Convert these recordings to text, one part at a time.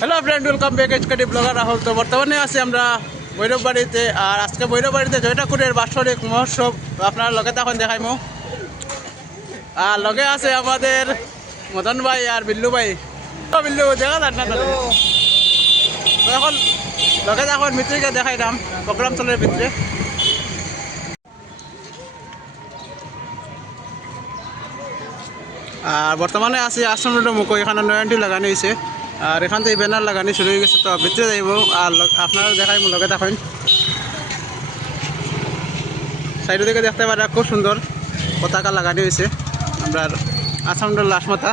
Hello friend, welcome back এইচকেডি blogger Rahul. তো বর্তমানে আছি আমরা ভৈরব বাড়িতে, আর আজকে ভৈরব বাড়িতে জয় ঠাকুরের বাৎসরিক মহোৎসব আপনার লগে তখন দেখাইমু। আর লগে আছে আমাদের মদন ভাই আর বিল্লু ভাই। বিল্লু দেখা যান না, তো এখন লগে তখন মিত্রিকে দেখাইলাম প্রোগ্রাম চলের ভিতরে। আর বর্তমানে আছি আশ্রম রোডের মুখ, এখানে নয়নটি লাগানো হয়েছে, আর এখান থেকে ব্যানার লাগানো শুরু হয়ে গেছে। তো ভিতরে যাইব আর আপনারা দেখাই লগে দেখেন। সাইড থেকে দেখতে পারা খুব সুন্দর পতাকা লাগানো হয়েছে আমরা আশ্রম রোড লাশ মাথা।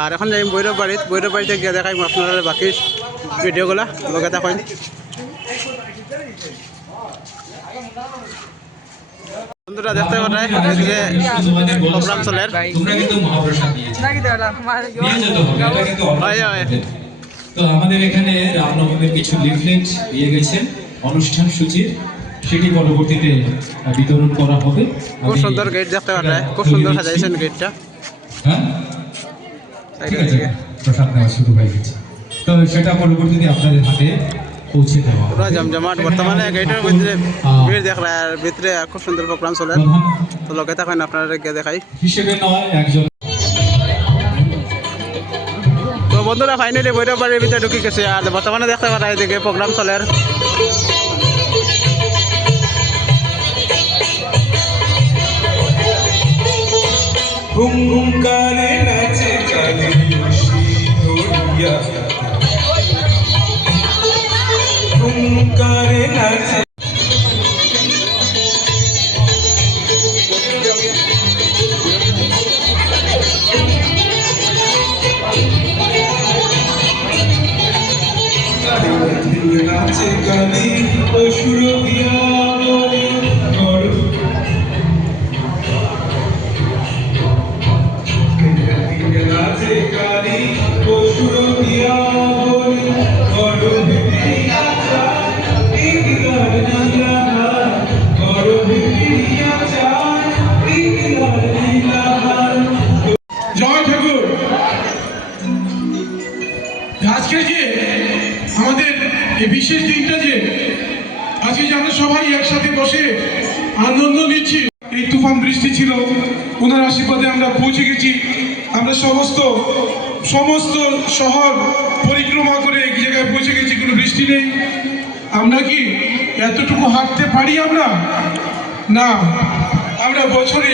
আর এখন যাই ভৈরব বাড়িতে গিয়ে দেখাই আপনারা বাকি ভিডিওগুলা লগে দেখেন। বন্ধুরা দেখতে পারে প্রোগ্রাম চলে। তো আমাদের এখানে রামনবমীর কিছু লিফলেট দিয়ে গেছেন অনুষ্ঠান সূচির, সেটি পরবর্তীতে বিতরণ করা হবে। খুব সুন্দর গেট দেখতে পারে, খুব সুন্দর সাজাইছেন গেটটা। হ্যাঁ, ঠিক আছে, প্রসাদ নেওয়া শুরু হয়ে গেছে, তো সেটা পরবর্তীতে আপনাদের হাতে পৌঁছে দেওয়া পুরো জমজমাট। বর্তমানে গেটের ভিতরে ভিড় দেখলা, আর ভিতরে খুব সুন্দর প্রোগ্রাম চলে। তো লোকে থাকেন আপনারা গিয়ে দেখাই হিসেবে নয় একজন। তো বন্ধুরা ফাইনালি ভৈরব বাড়ির ভিতরে ঢুকে গেছে, আর বর্তমানে দেখতে পারা এদিকে প্রোগ্রাম চলে। ঘুম ঘুম কারে নাচে কালি ধরিয়া, ঘুম কারে নাচে নাচে কালি অসুর দিয়া জয় ঠাকুর। আজকে যে আমাদের এই বিশেষ দিনটা, যে আজকে যে আমরা সবাই একসাথে বসে আনন্দ নিচ্ছি, এই তুফান বৃষ্টি ছিল, ওনার আশীর্বাদে আমরা পৌঁছে গেছি। আমরা সমস্ত শহর পরিক্রমা করে এক জায়গায় পৌঁছে গেছি, কোনো বৃষ্টি নেই। আমরা কি এতটুকু হাঁটতে পারি? আমরা না, আমরা বছরে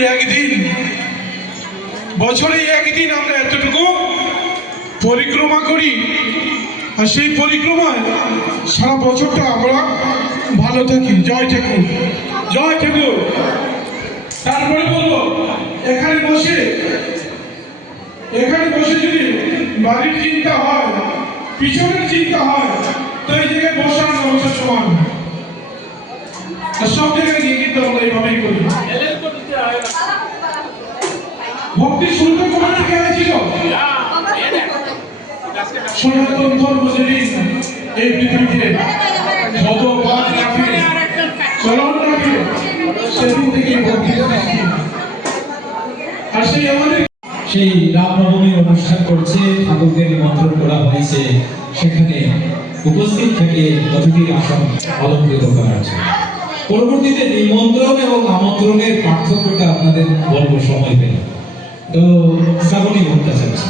একদিন আমরা এতটুকু পরিক্রমা করি, আর সেই পরিক্রমায় সারা বছরটা আমরা ভালো থাকি। জয় ঠাকুর, জয় ঠাকুর। তারপরে বলবো, এখানে বসে যদি বাড়ির চিন্তা হয়, পিছনের চিন্তা হয়, তো এই জায়গায় বসা না বসা সমান। সব জায়গায় গিয়ে কিন্তু আমরা এইভাবেই করি। ভক্তি শুরুটা কোথা থেকে হয়েছিল? সনাতন ধর্ম যেদিন এই পৃথিবীতে যত বাদ রাখে, চলন রাখে, সেদিন থেকে ভক্তি সৃষ্টি। আর সেই রামনবমীর অনুষ্ঠান করছে, ঠাকুরকে নিমন্ত্রণ করা হয়েছে, সেখানে উপস্থিত থেকে অতিথির আসন অলঙ্কৃত করা হচ্ছে। পরবর্তীতে নিমন্ত্রণ এবং আমন্ত্রণের পার্থক্যটা আপনাদের বলবো সময় পেলে। তো শ্রাবণী বলতে চাচ্ছি।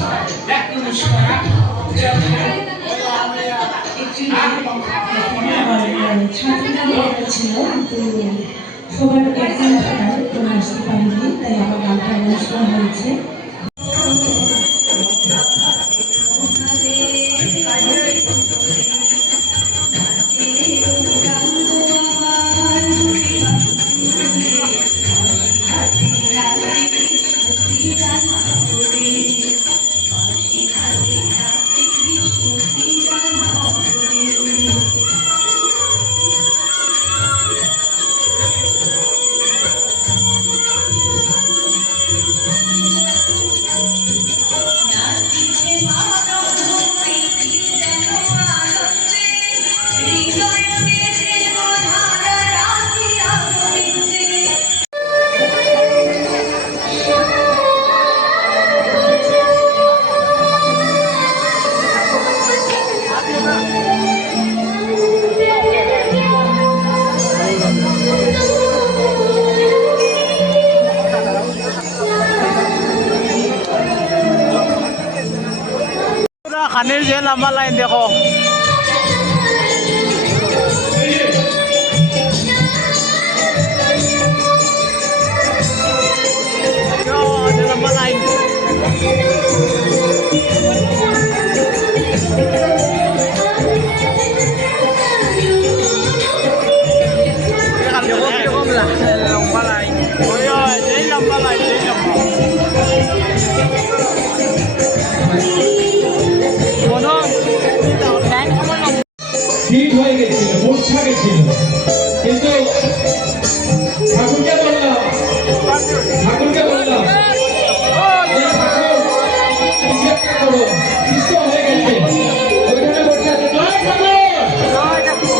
সবার একদিন আসতে পারিনি, তাই আমার গানটা অনুষ্ঠান হয়েছে। খানির যে লম্বা লাইন দেখো লম্বা লাইন লম্বা লাইন সেই লম্বা লাইন সেই লম্বা হিট হয়ে গেছিল, মূর্ছা গেছিল, কিন্তু ঠাকুরকে বললাম যে ঠাকুর কিছু একটা করো, সুস্থ হয়ে গেছে। ওইখানে বসে আছে, জয় ঠাকুর।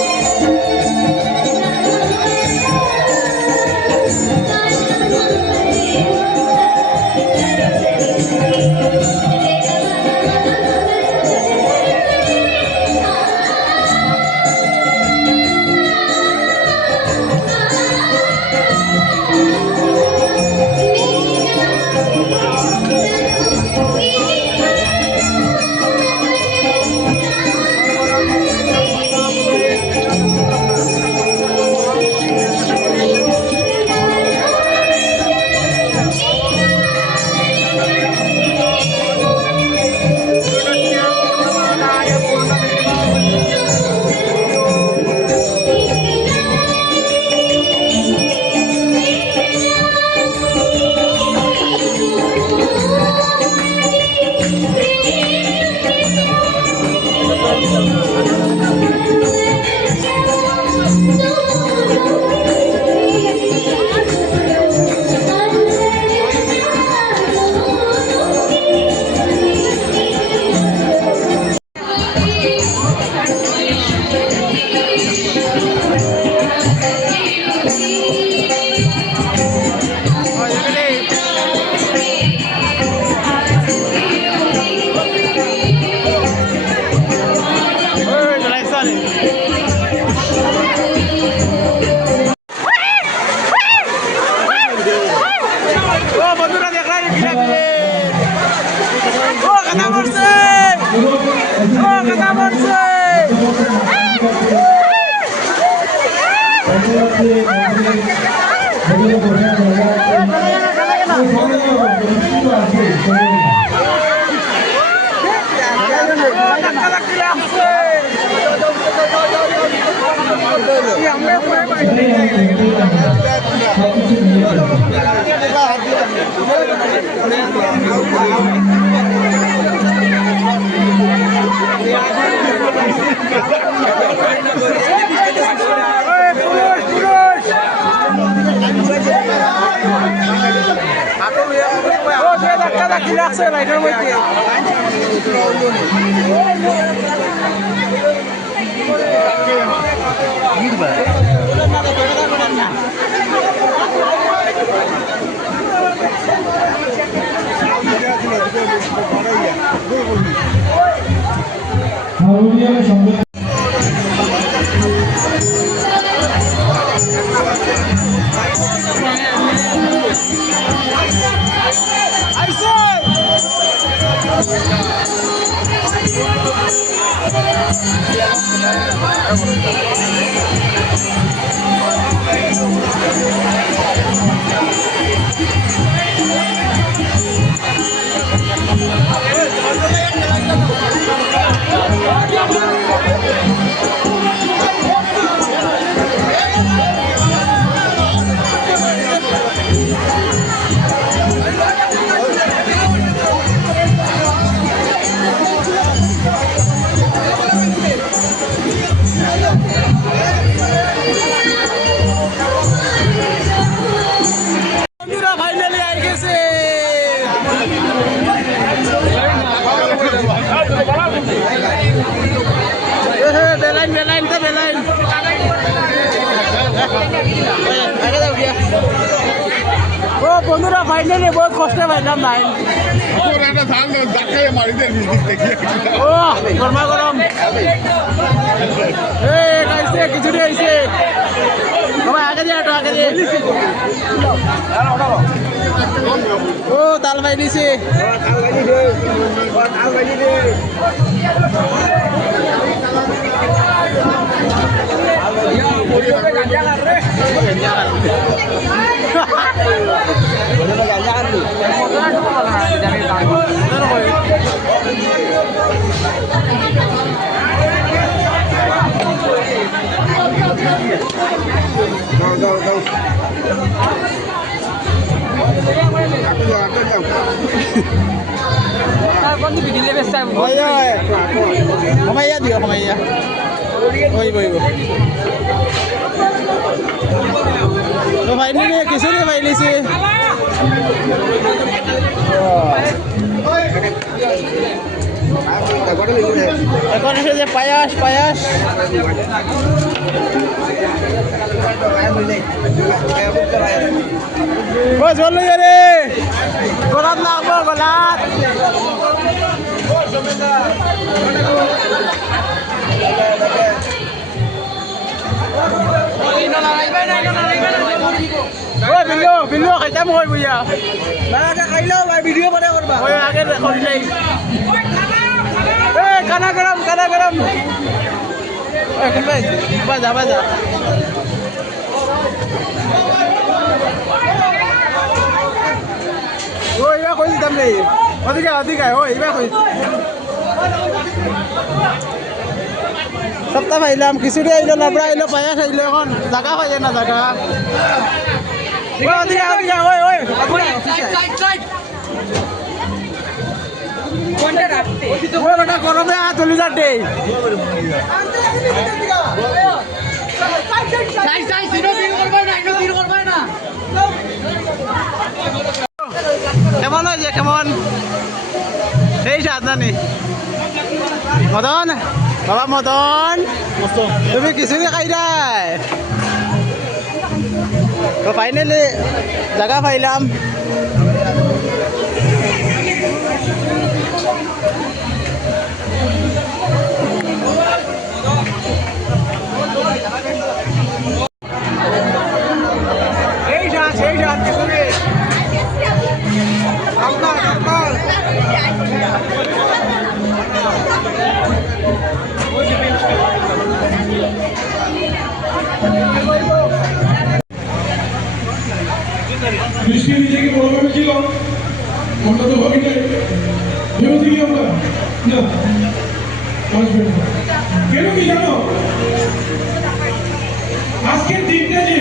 হারমোনিয়ামের সঙ্গে বন্ধুরা ফাইনালি বহুত কষ্টে পাইলাম লাইন ও গরমা গরম খিচুড়ি আইছে আগে দিয়ে আগে দিয়ে ও তাল পাই দিছে Kemaya dia kemaya. Oi boy boy. তো ভাই নিয়ে কিছু রে ভাই লিছি এখন এসে যে পায়াস পায়াস ও চল রে গোলাপ লাগবো গোলাপ Oi, video kita mau punya. Mana kailo, video pada korban. Oh, aja konten. Kana garam. Konten. Baca. Oh, iba koi tamle. Odika. Oh, iba koi. সপ্তাহ পাইলাম খিচুড়ি আইলো লাবড়া আইলো পায়াস আইলো এখন জাগা পাই না জাগা গরমে চলে যাচ্ছে কেমন হয়েছে কেমন সেই স্বাদ জানি মদন বাবা মদন তুমি খিচুড়ি খাই নাই তো ফাইনালি জায়গা পাইলাম এই সাত খিচুড়ি বৃষ্টি নিজেকে বড় ভেবেছিল আমরা তো ভাবি নাই ভেবেছি কি আমরা না আসবে না কেন কি জানো আজকের দিনটা যে